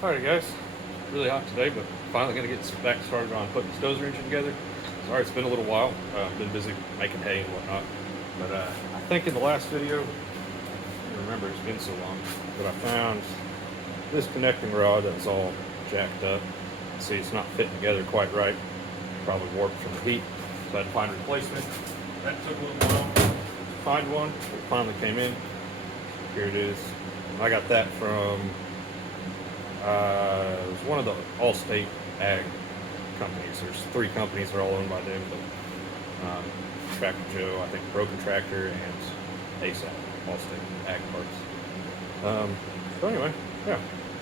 Alright guys, really hot today, but finally gonna get back started on putting this dozer engine together. Sorry it's been a little while, been busy making hay and whatnot, but I think in the last video, I remember it's been so long, but I found this connecting rod that was all jacked up. See, it's not fitting together quite right, probably warped from the heat, so I had to find a replacement. That took a little while to find one, it finally came in. Here it is. I got that from it was one of the All-State ag companies. There's 3 companies that are all owned by them, but Tractor Joe, I think Broken Tractor, and ASAP, All-State ag parts. So anyway, yeah,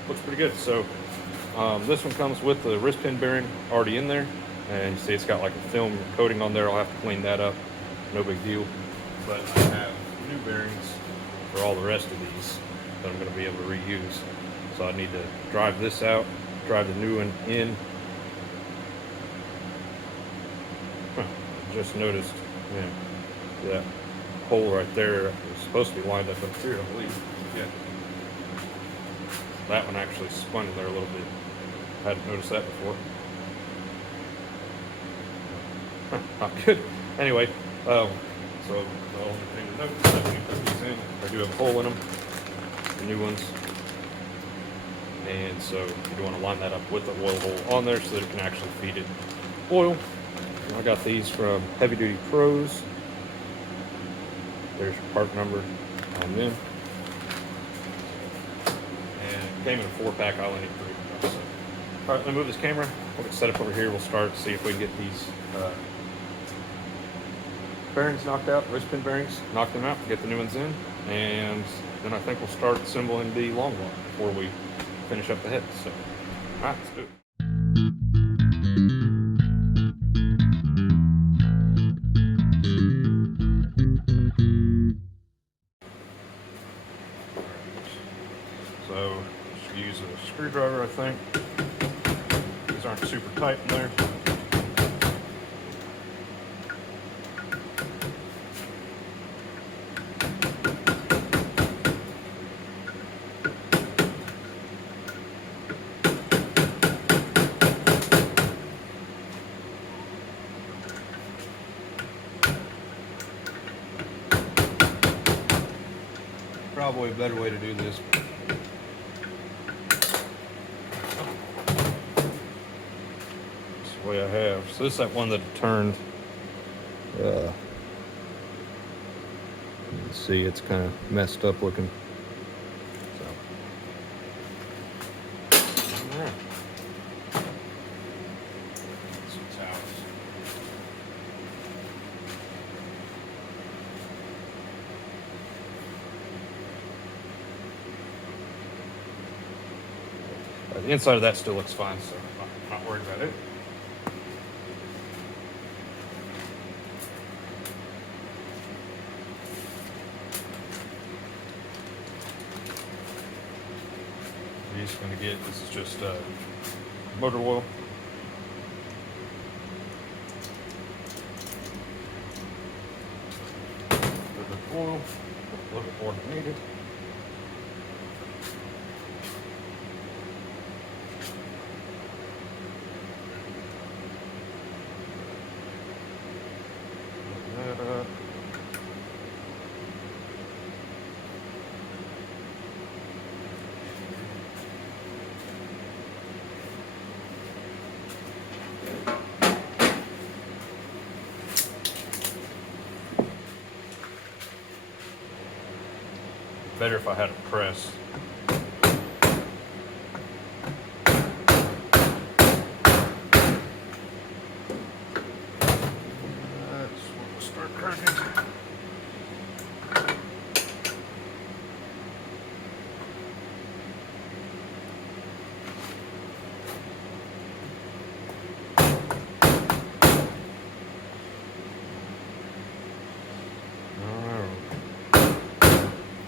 looks pretty good. So this one comes with the wrist pin bearing already in there, and you see it's got like a film coating on there. I'll have to clean that up, no big deal. But I have new bearings for all the rest of these that I'm going to be able to reuse. So I need to drive this out, drive the new one in. Just noticed, yeah, that hole right there is supposed to be lined up here, I believe. Yeah. That one actually spun in there a little bit. I hadn't noticed that before. Not good. Anyway, so the only thing to note is that when you put these in, they do have a hole in them, the new ones. And so you want to line that up with the oil hole on there so that it can actually feed it oil. And I got these from Heavy Duty Pros. There's your part number on them. And it came in a 4-pack. I only need 3. So, all right, let me move this camera. We'll get set up over here. We'll start, see if we can get these bearings knocked out, wrist pin bearings, knock them out, get the new ones in. And then I think we'll start assembling the long one before we finish up the head. So, all right, let's do it. So, just use a screwdriver, I think. These aren't super tight in there. Probably a better way to do this. That's the way I have. So this is that one that turned. You can see it's kind of messed up looking. So. All right. Some towels. The inside of that still looks fine, so I'm not worried about it. We're just going to get, this is just motor oil. A little bit of oil, a little bit more than needed. Better if I had a press. That's what we'll start cracking.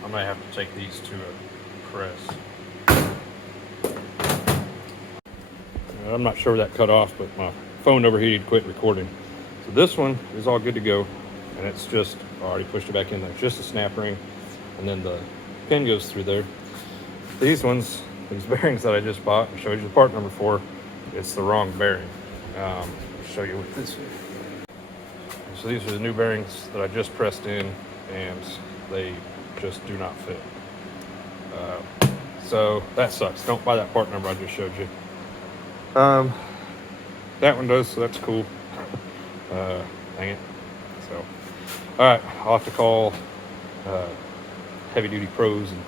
I might have to take these to a press. I'm not sure where that cut off, but my phone overheated, quit recording. So this one is all good to go, and it's just, I already pushed it back in there. It's just a snap ring, and then the pin goes through there. These ones, these bearings that I just bought, I showed you the part number for, it's the wrong bearing. Show you what this is. So these are the new bearings that I just pressed in, and they just do not fit. So that sucks. Don't buy that part number I just showed you. That one does, so that's cool. Dang it. So, all right, I'll have to call Heavy Duty Pros and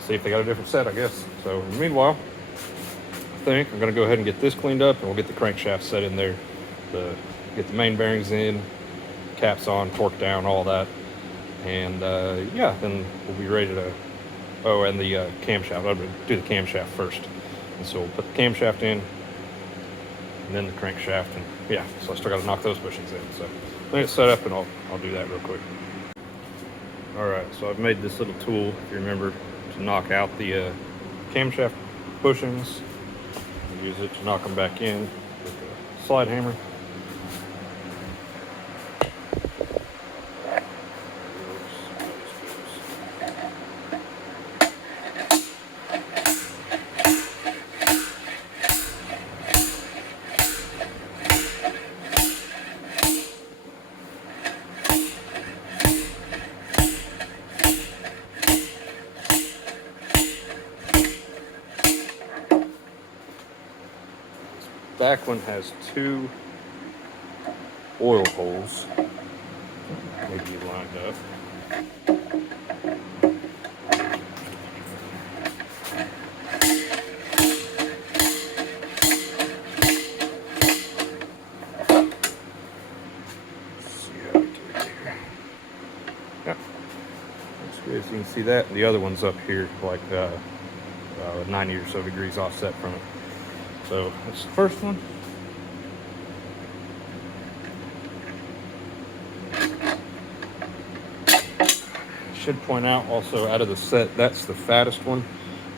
see if they got a different set, I guess. So meanwhile, I think I'm gonna go ahead and get this cleaned up, and we'll get the crankshaft set in there, get the main bearings in, caps on, torque down, all that, and yeah, then we'll be ready to. Oh, and the camshaft. I'm gonna do the camshaft first, and so we'll put the camshaft in, and then the crankshaft, and yeah. So I still got to knock those bushings in. So let me get set up, and I'll do that real quick. All right, so I've made this little tool, if you remember, to knock out the camshaft bushings. Use it to knock them back in with a slide hammer. Back one has 2 oil holes, maybe lined up. See how I do it here. Yep, that's good. So you can see that. The other one's up here, like 90 or so degrees offset from it. So that's the first one. Should point out also, out of the set, that's the fattest one,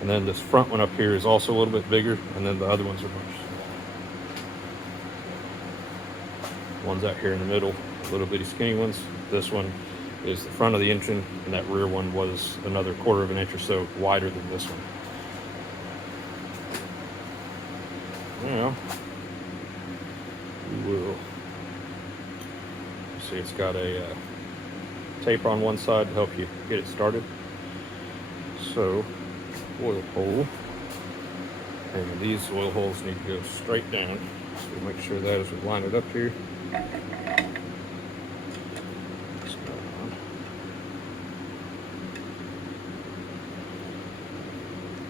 and then this front one up here is also a little bit bigger, and then the other ones are much. One's out here in the middle, little bitty skinny ones. This one is the front of the engine, and that rear one was another 1/4 of an inch or so wider than this one. Now, we will see, it's got a tape on one side to help you get it started. So, oil hole, and these oil holes need to go straight down. So make sure that as we line it up here.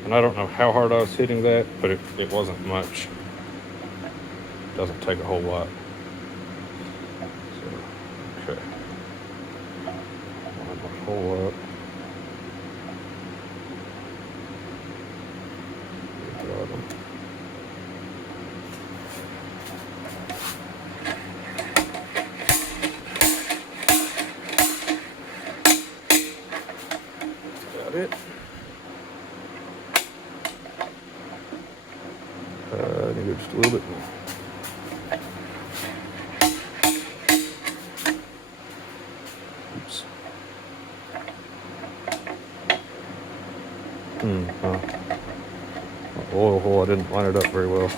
And I don't know how hard I was hitting that, but it wasn't much. Doesn't take a whole lot. So, okay. Line my hole up. Bottom. Got it. I think it's just a little bit more. Oops. Oil hole, I didn't line it up very well.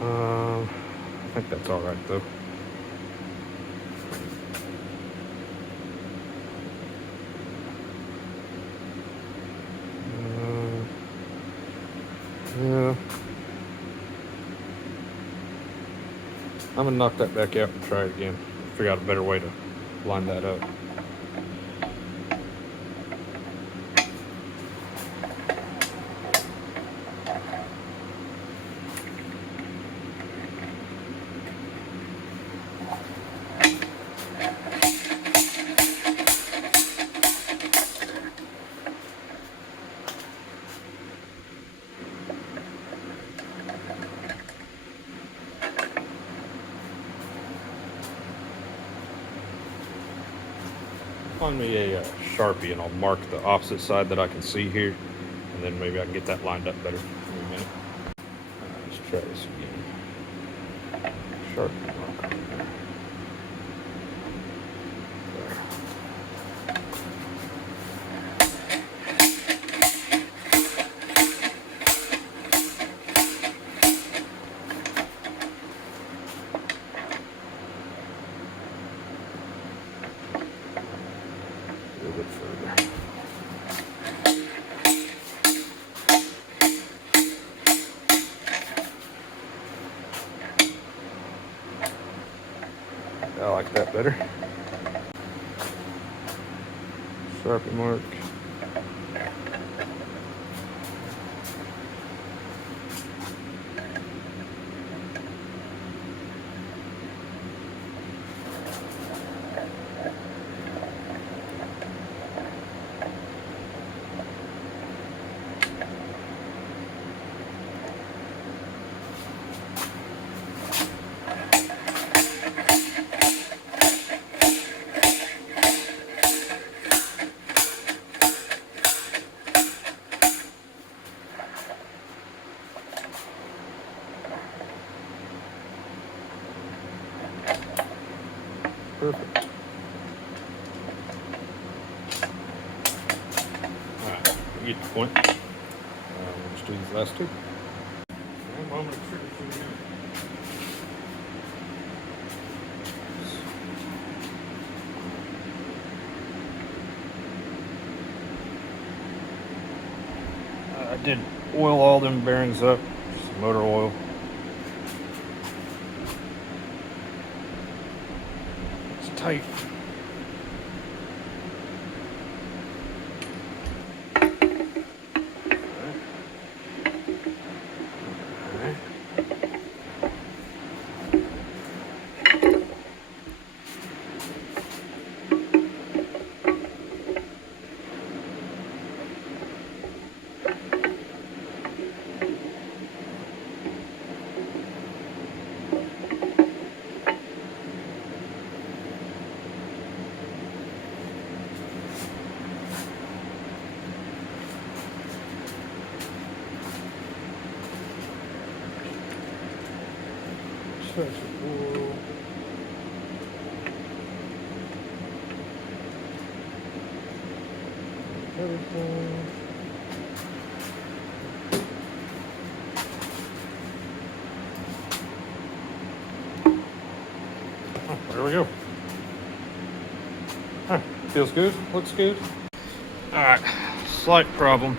I think that's all right though. Yeah. I'm gonna knock that back out and try it again. Figure out a better way to line that up. Find me a Sharpie and I'll mark the opposite side that I can see here, and then maybe I can get that lined up better in a minute. Let's try this again. Sharpie mark on there. There. better. Sharpie mark. Perfect. Alright, you get the point. We'll just do these last two. One moment of truth. I did oil all them bearings up, just motor oil. It's tight. Everything. Oh, there we go. Feels good, looks good. All right, slight problem.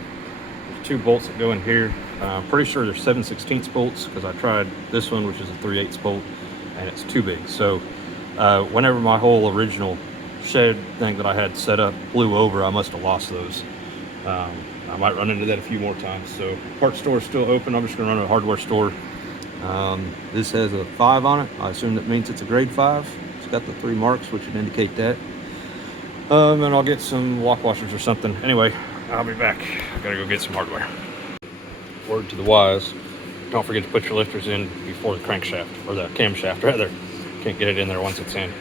There's two bolts that go in here. I'm pretty sure they're 7/16 bolts because I tried this one, which is a 3/8 bolt, and it's too big. So whenever my whole original shed thing that I had set up blew over, I must have lost those. I might run into that a few more times. So parts store is still open. I'm just gonna run to a hardware store. This has a 5 on it. I assume that means it's a grade 5. It's got the 3 marks, which would indicate that. And I'll get some lock washers or something. Anyway, I'll be back. I gotta go get some hardware. Word to the wise, don't forget to put your lifters in before the crankshaft, or the camshaft rather. Can't get it in there once it's in.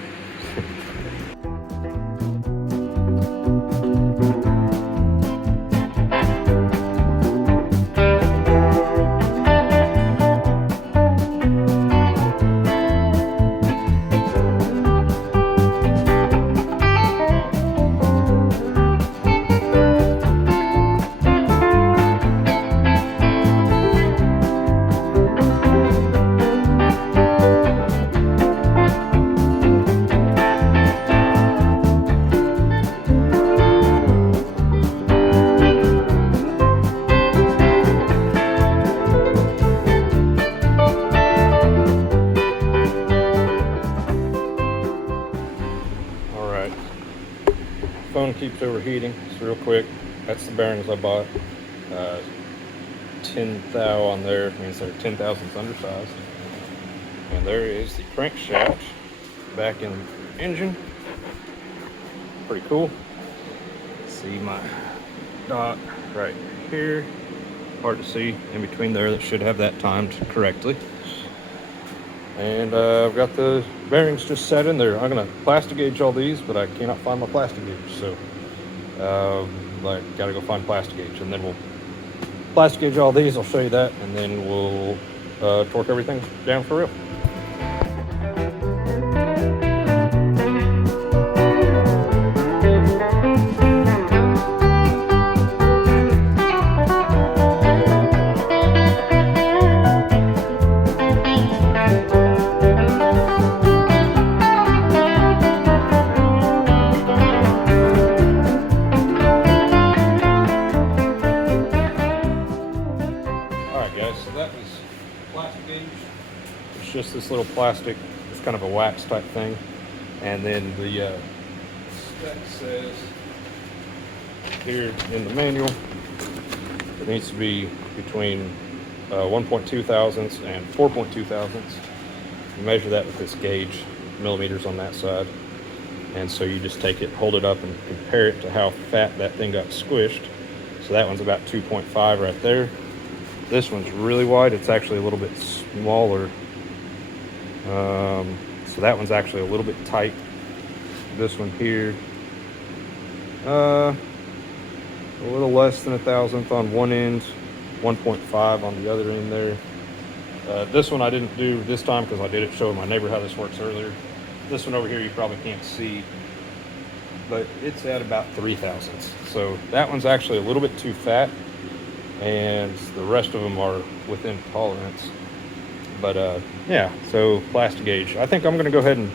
Phone keeps overheating. It's real quick. That's the bearings I bought. 10 thou on there means they're 10 thousandths undersized. And there is the crankshaft back in the engine. Pretty cool. See my dot right here. Hard to see in between there. That should have that timed correctly. And I've got the bearings just set in there. I'm gonna plastic gauge all these, but I cannot find my plastic gauge. So I gotta go find plastic gauge, and then we'll plastic gauge all these. I'll show you that, and then we'll torque everything down for real. So that was plastic gauge. It's just this little plastic, it's kind of a wax type thing. And then the spec says here in the manual it needs to be between 1.2 thousandths and 4.2 thousandths. You measure that with this gauge, millimeters on that side. And so you just take it, hold it up, and compare it to how fat that thing got squished. So that one's about 2.5 right there. This one's really wide. It's actually a little bit smaller. So that one's actually a little bit tight. This one here, a little less than a thousandth on one end, 1.5 on the other end there. This one I didn't do this time because I did it showing my neighbor how this works earlier. This one over here you probably can't see, but it's at about 3 thousandths. So that one's actually a little bit too fat, and the rest of them are within tolerance. But yeah, so plastic gauge. I think I'm going to go ahead and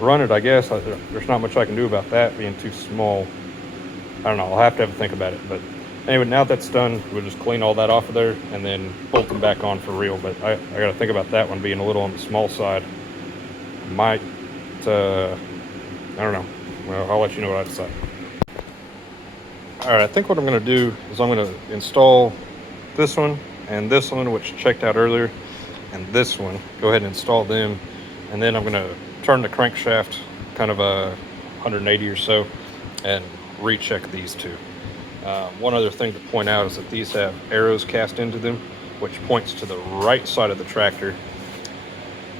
run it, I guess. There's not much I can do about that being too small. I don't know. I'll have to have a think about it. But anyway, now that that's done, we'll just clean all that off of there and then bolt them back on for real. But I got to think about that one being a little on the small side. Might, I don't know. Well, I'll let you know what I decide. All right, I think what I'm going to do is I'm going to install this one and this one, which checked out earlier, and this one. Go ahead and install them. And then I'm going to turn the crankshaft kind of a 180 or so and recheck these two. One other thing to point out is that these have arrows cast into them, which points to the right side of the tractor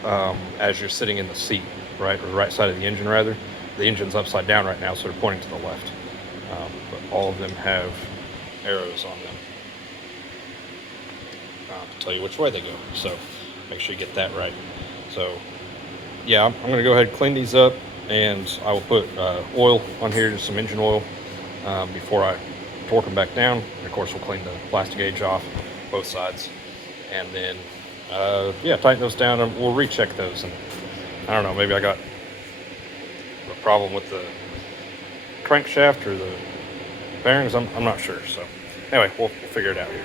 as you're sitting in the seat, right? Or the right side of the engine, rather. The engine's upside down right now, so they're pointing to the left. But all of them have arrows on them to tell you which way they go. So make sure you get that right. So yeah, I'm going to go ahead and clean these up, and I will put oil on here, just some engine oil, before I torque them back down. And of course, we'll clean the plastic gauge off both sides, and then yeah, tighten those down, and we'll recheck those. And I don't know, maybe I got a problem with the crankshaft or the bearings. I'm not sure. So anyway, we'll figure it out here.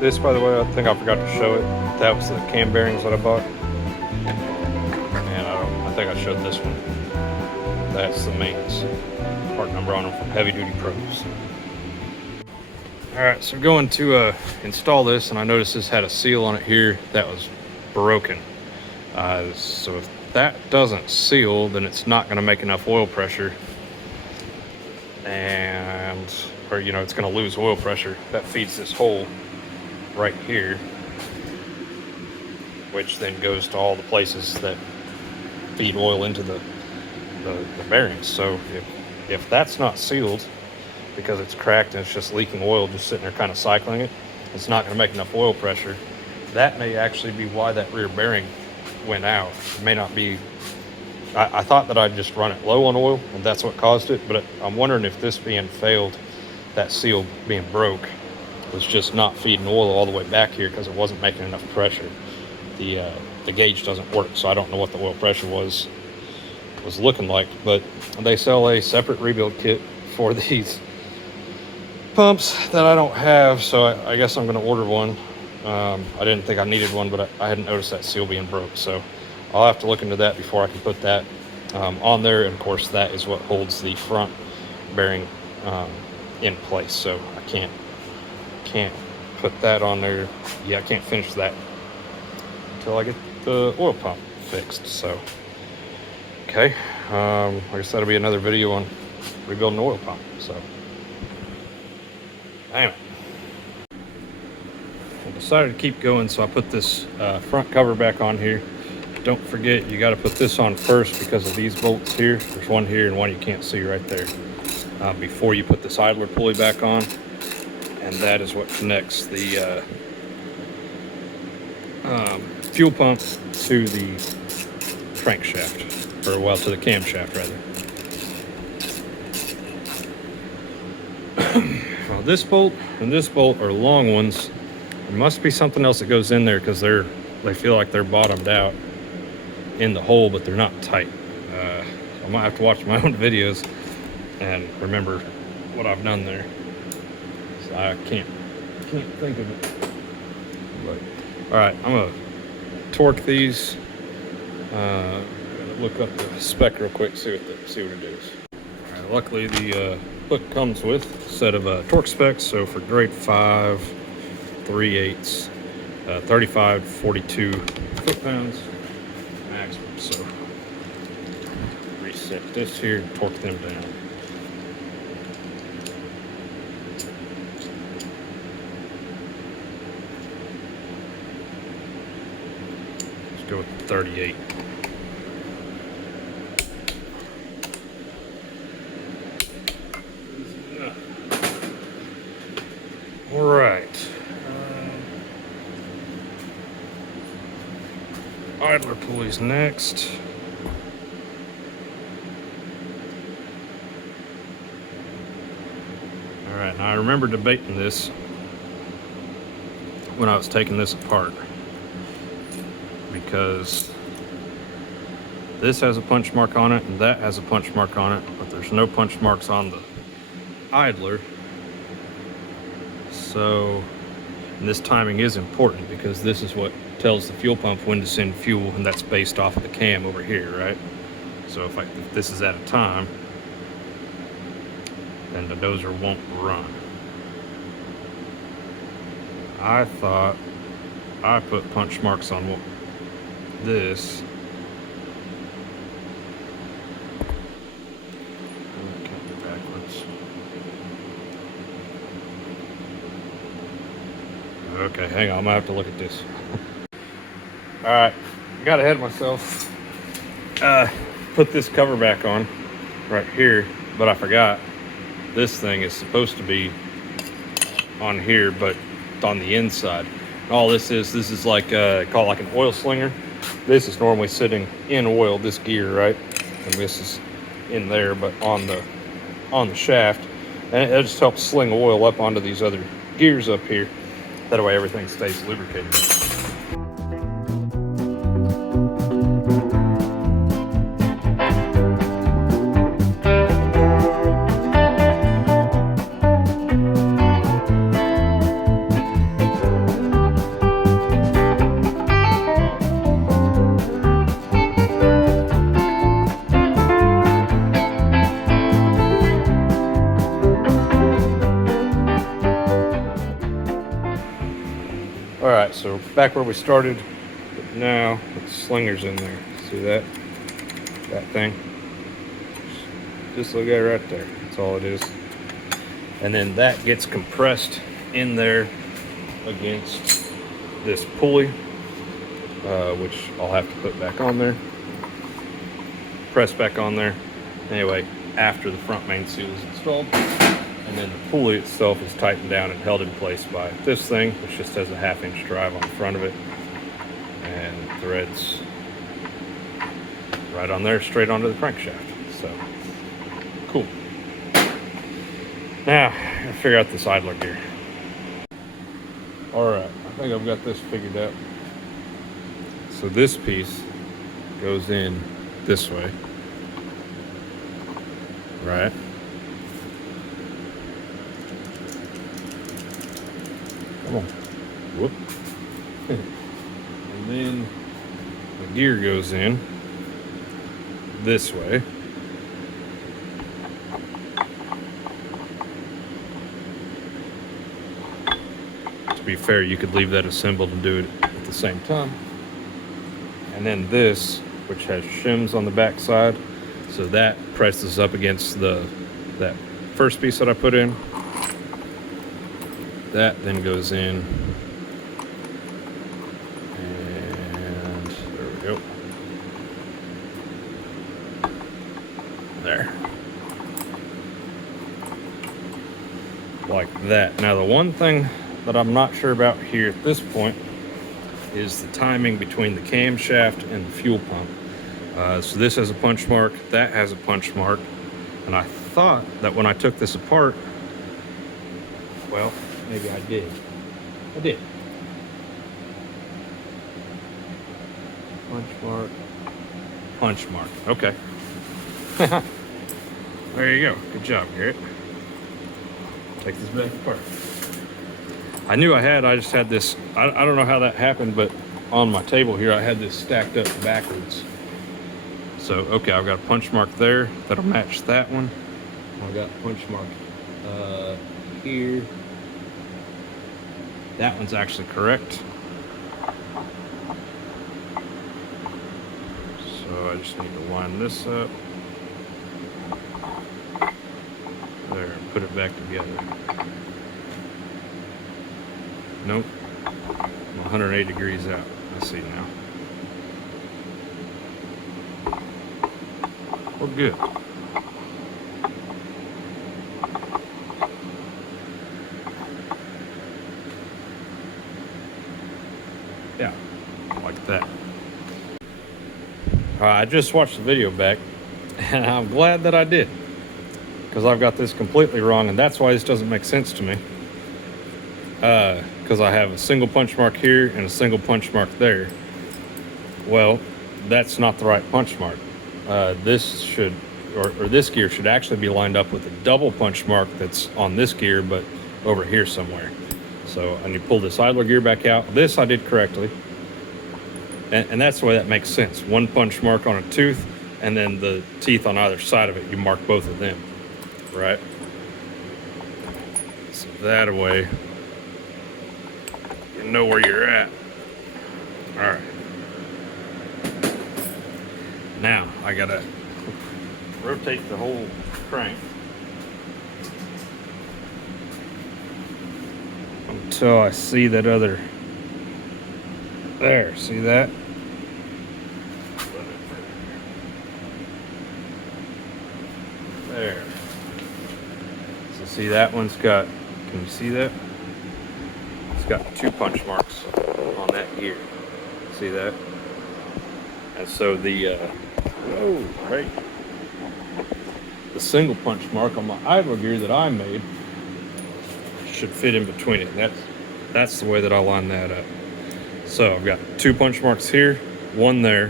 This, by the way, I think I forgot to show it. That was the cam bearings that I bought. And I think I showed this one. That's the maintenance part number on them from Heavy Duty Pros. All right, so going to install this, and I noticed this had a seal on it here that was broken. So if that doesn't seal, then it's not going to make enough oil pressure, or you know, it's going to lose oil pressure. That feeds this hole right here, which then goes to all the places that feed oil into the bearings. So if that's not sealed because it's cracked and it's just leaking oil, just sitting there kind of cycling it, it's not going to make enough oil pressure. That may actually be why that rear bearing went out. It may not be. I thought that I'd just run it low on oil and that's what caused it, but I'm wondering if this being failed, that seal being broke, was just not feeding oil all the way back here because it wasn't making enough pressure. The gauge doesn't work, so I don't know what the oil pressure was looking like, but they sell a separate rebuild kit for these pumps that I don't have, so I guess I'm going to order one. I didn't think I needed one, but I hadn't noticed that seal being broke, so I'll have to look into that before I can put that on there. And of course, that is what holds the front bearing in place, so I can't put that on there. Yeah, I can't finish that until I get the oil pump fixed. So okay, I guess that'll be another video on rebuilding the oil pump. So anyway, I decided to keep going, so I put this front cover back on here. Don't forget, you got to put this on first because of these bolts here. There's one here and one you can't see right there, before you put this idler pulley back on. And that is what connects the fuel pump to the crankshaft, or well, to the camshaft rather. Well, this bolt and this bolt are long ones. There must be something else that goes in there because they feel like they're bottomed out in the hole, but they're not tight. I might have to watch my own videos and remember what I've done there. So I can't think of it. But all right, I'm gonna torque these. Look up the spec real quick, see what it is. All right, luckily the book comes with a set of torque specs. So for grade 5, 3/8, 35, 42 foot-pounds maximum. So reset this here and torque them down. Let's go with 38. All right. Idler pulleys next. All right, now I remember debating this when I was taking this apart because this has a punch mark on it and that has a punch mark on it, but there's no punch marks on the idler. So, and this timing is important because this is what tells the fuel pump when to send fuel, and that's based off of the cam over here, right? So if this is at a time, then the dozer won't run. I thought I put punch marks on this. Okay, hang on, I'm gonna have to look at this. All right, got ahead of myself. Put this cover back on right here, but I forgot this thing is supposed to be on here, but on the inside. All this is like called like an oil slinger. This is normally sitting in oil, this gear, right? And this is in there, but on the shaft, and it just helps sling oil up onto these other gears up here. That way everything stays lubricated. All right, so back where we started, but now the slinger's in there. See that? That thing? Just look at it right there. That's all it is. And then that gets compressed in there against this pulley, which I'll have to put back on there. Press back on there. Anyway, after the front main seal is installed. And then the pulley itself is tightened down and held in place by this thing, which just has a 1/2-inch drive on the front of it. And threads right on there, straight onto the crankshaft. So, cool. Now, I gotta figure out this idler gear. All right, I think I've got this figured out. So this piece goes in this way, right? Come on. Whoop. And then the gear goes in this way. To be fair, you could leave that assembled and do it at the same time. And then this, which has shims on the back side, so that presses up against that first piece that I put in. That then goes in, and there we go. There. Like that. Now the one thing that I'm not sure about here at this point is the timing between the camshaft and the fuel pump. So this has a punch mark, that has a punch mark, and I thought that when I took this apart, Well, maybe I did. I did. Punch mark. Punch mark. Okay. There you go. Good job, Garrett. Take this back apart. I knew I just had this, I don't know how that happened, but on my table here, I had this stacked up backwards. So, okay, I've got a punch mark there. That'll match that one. I've got a punch mark here. That one's actually correct. So I just need to line this up. There, and put it back together. Nope. I'm 108 degrees out. I see now. We're good. Yeah, like that. I just watched the video back, and I'm glad that I did, because I've got this completely wrong, and that's why this doesn't make sense to me. Because I have a single punch mark here and a single punch mark there. Well, that's not the right punch mark. This should, or this gear should actually be lined up with a double punch mark that's on this gear, but over here somewhere. So I need to pull this idler gear back out. This I did correctly. And that's the way that makes sense. One punch mark on a tooth, and then the teeth on either side of it, you mark both of them, right? So that way, you know where you're at. All right. Now, I gotta rotate the whole crank until I see that other, there, see that? There. So see that one's got, can you see that? It's got 2 punch marks on that gear. See that? And so the, right. The single punch mark on my idler gear that I made should fit in between it. That's the way that I line that up. So I've got 2 punch marks here, 1 there,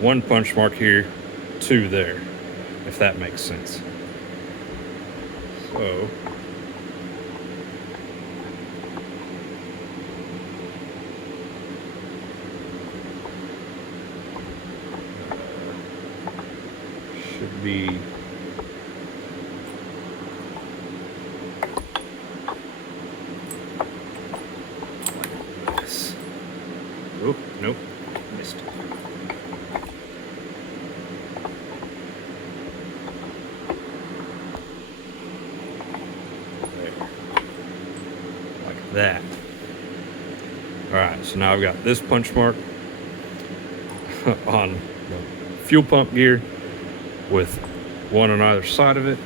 1 punch mark here, 2 there, if that makes sense. So should be like this. Oh, nope, missed it. That. All right, so now I've got this punch mark on the fuel pump gear with 1 on either side of it,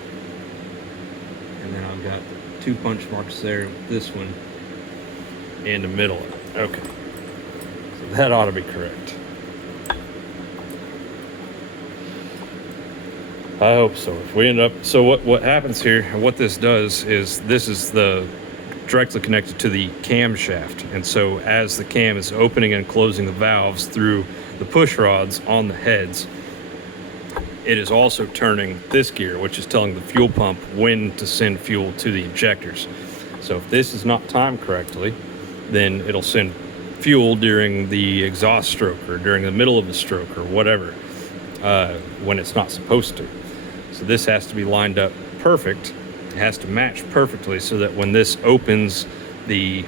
and then I've got 2 punch marks there with this one in the middle of it. Okay, so that ought to be correct. I hope so. If we end up, so what happens here, and what this does is, this is the directly connected to the camshaft, and so as the cam is opening and closing the valves through the push rods on the heads, it is also turning this gear, which is telling the fuel pump when to send fuel to the injectors. So if this is not timed correctly, then it'll send fuel during the exhaust stroke or during the middle of the stroke or whatever, when it's not supposed to. So this has to be lined up perfect. It has to match perfectly so that when this opens the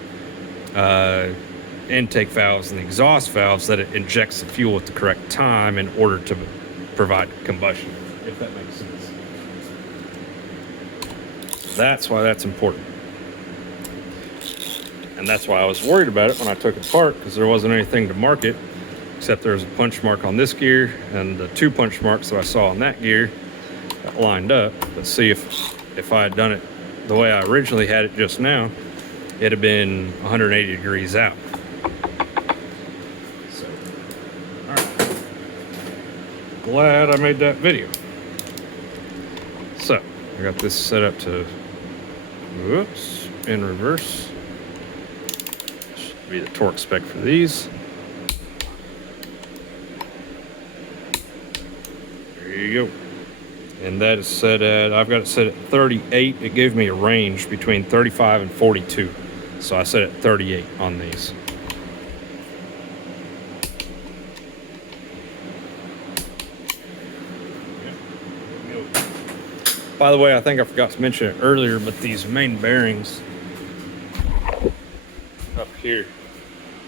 intake valves and the exhaust valves, that it injects the fuel at the correct time in order to provide combustion, if that makes sense. That's why that's important. And that's why I was worried about it when I took it apart, because there wasn't anything to mark it, except there was a punch mark on this gear and the 2 punch marks that I saw on that gear that lined up. But see, if I had done it the way I originally had it just now, it'd have been 180 degrees out. So, all right. Glad I made that video. So, I got this set up to, whoops, in reverse. Should be the torque spec for these. There you go. And that is set at, I've got it set at 38. It gave me a range between 35 and 42. So I set it at 38 on these. By the way, I think I forgot to mention it earlier, but these main bearings up here,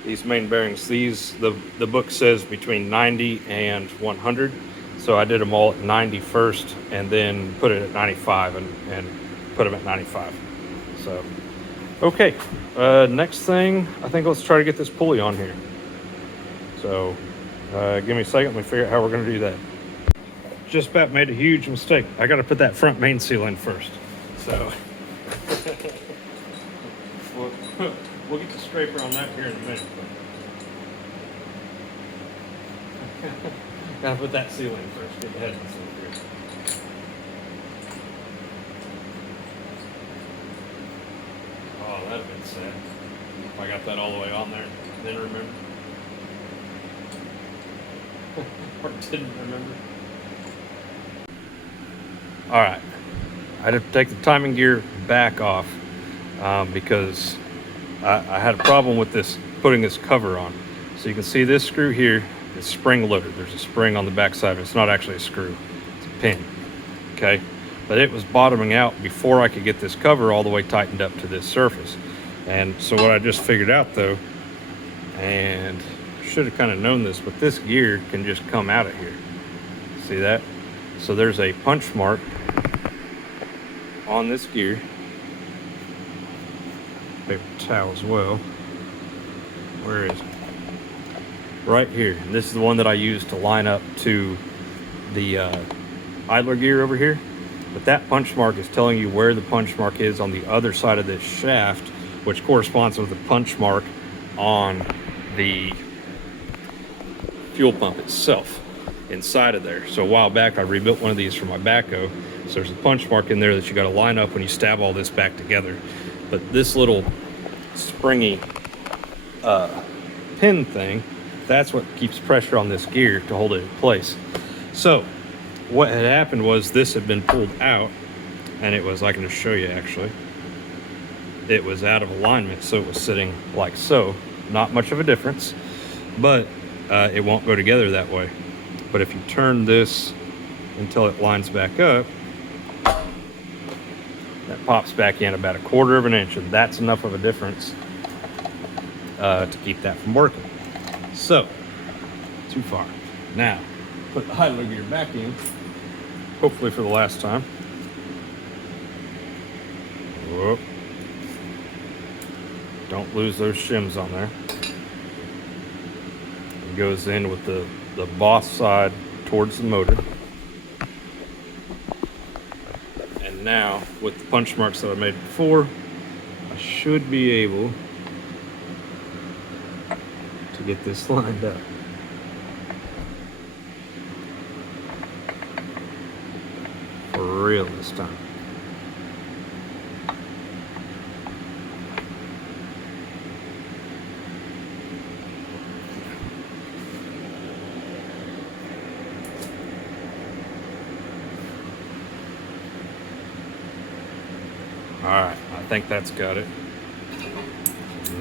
these main bearings, the book says between 90 and 100. So I did them all at 90 first and then put it at 95 and put them at 95. So, okay. Next thing, I think let's try to get this pulley on here. So give me a second, let me figure out how we're gonna do that. Just about made a huge mistake. I got to put that front main seal in first. So we'll get the scraper on that here in a minute. Gotta put that seal in first. Get the head seal here. Oh, that'd have been sad if I got that all the way on there. Then remember. Or didn't remember. All right, I had to take the timing gear back off because I had a problem with this, putting this cover on. So you can see this screw here is spring loaded. There's a spring on the back side. It's not actually a screw, it's a pin, okay? But it was bottoming out before I could get this cover all the way tightened up to this surface. And so what I just figured out though, and should have kind of known this, but this gear can just come out of here. See that? So there's a punch mark on this gear. Paper towel as well. Where is it? Right here. This is the one that I use to line up to the idler gear over here. But that punch mark is telling you where the punch mark is on the other side of this shaft, which corresponds with the punch mark on the fuel pump itself. Inside of there. So a while back I rebuilt one of these for my backhoe. So there's a punch mark in there that you got to line up when you stab all this back together. But this little springy pin thing, that's what keeps pressure on this gear to hold it in place. So what had happened was this had been pulled out, and it was, I can just show you actually, it was out of alignment, so it was sitting like so. Not much of a difference, but it won't go together that way. But if you turn this until it lines back up, that pops back in about 1/4 of an inch, and that's enough of a difference to keep that from working. So, too far. Now, put the idler gear back in, hopefully for the last time. Whoop. Don't lose those shims on there. It goes in with the boss side towards the motor. And now with the punch marks that I made before, I should be able to get this lined up. For real this time. All right, I think that's got it.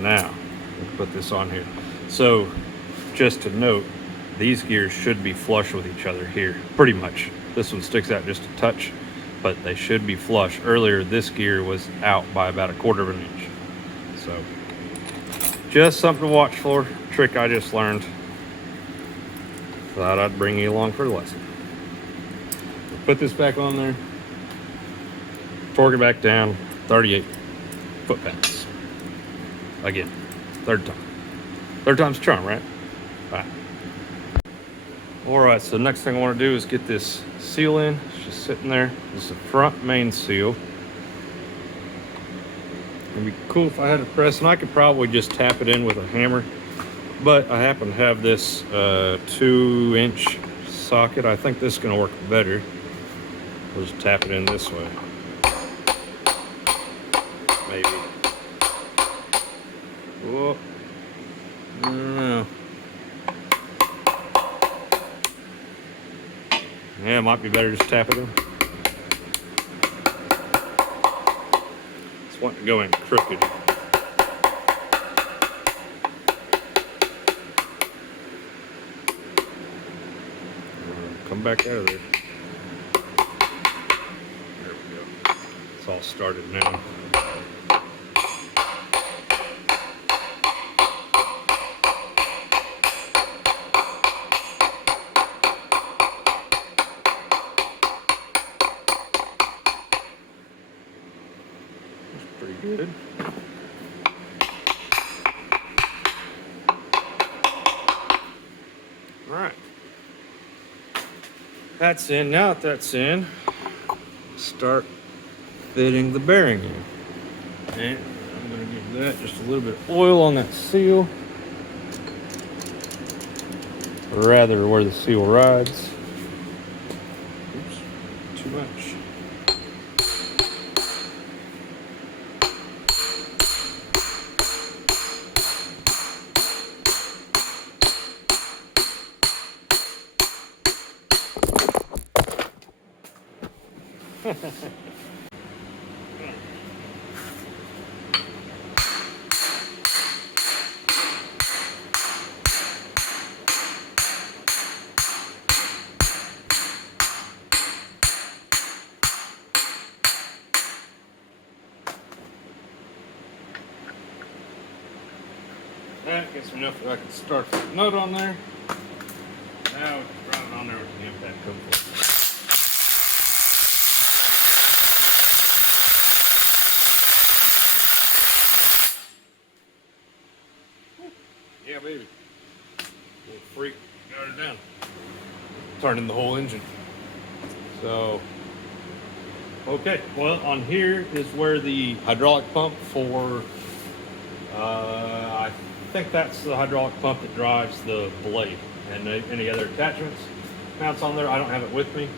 Now, let's put this on here. So, just to note, these gears should be flush with each other here, pretty much. This one sticks out just a touch, but they should be flush. Earlier, this gear was out by about 1/4 of an inch. So, just something to watch for. Trick I just learned. Thought I'd bring you along for the lesson. Put this back on there. Torque it back down. 38 foot-pounds. Again, third time. Third time's a charm, right? All right, so the next thing I want to do is get this seal in. It's just sitting there. This is the front main seal. It'd be cool if I had a press, and I could probably just tap it in with a hammer, but I happen to have this 2-inch socket. I think this is going to work better. We'll just tap it in this way. Maybe. Oh, I don't know. Yeah, it might be better just tap it in. It's wanting to go in crooked. Come back out of there. There we go. It's all started now. That's pretty good. All right. That's in. Now that that's in, start fitting the bearing in. And I'm going to give that just a little bit of oil on that seal. Or rather, where the seal rides. Oops, too much. That gets me enough that I can start the nut on there. Now we can drive it on there with the impact hopefully. Yeah, baby. Little freak got it down. Turning the whole engine. So, okay. Well, on here is where the hydraulic pump for, I think that's the hydraulic pump that drives the blade and any other attachments. Mounts on there. I don't have it with me.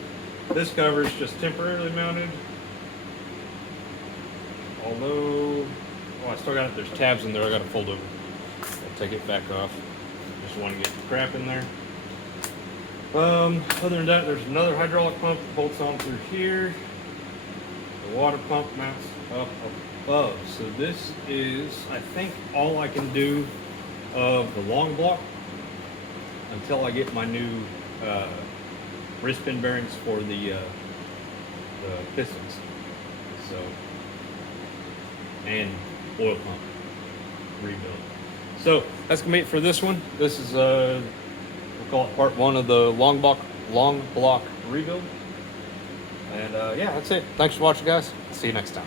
This cover is just temporarily mounted. Although, oh, I still got it. There's tabs in there. I got to fold over. I'll take it back off. Just want to get the crap in there. Other than that, there's another hydraulic pump that bolts on through here. The water pump mounts up above. So this is, I think, all I can do of the long block until I get my new wrist pin bearings for the pistons. So, and oil pump rebuild. So that's gonna be it for this one. This is we'll call it part one of the long block rebuild. And yeah, that's it. Thanks for watching, guys. See you next time.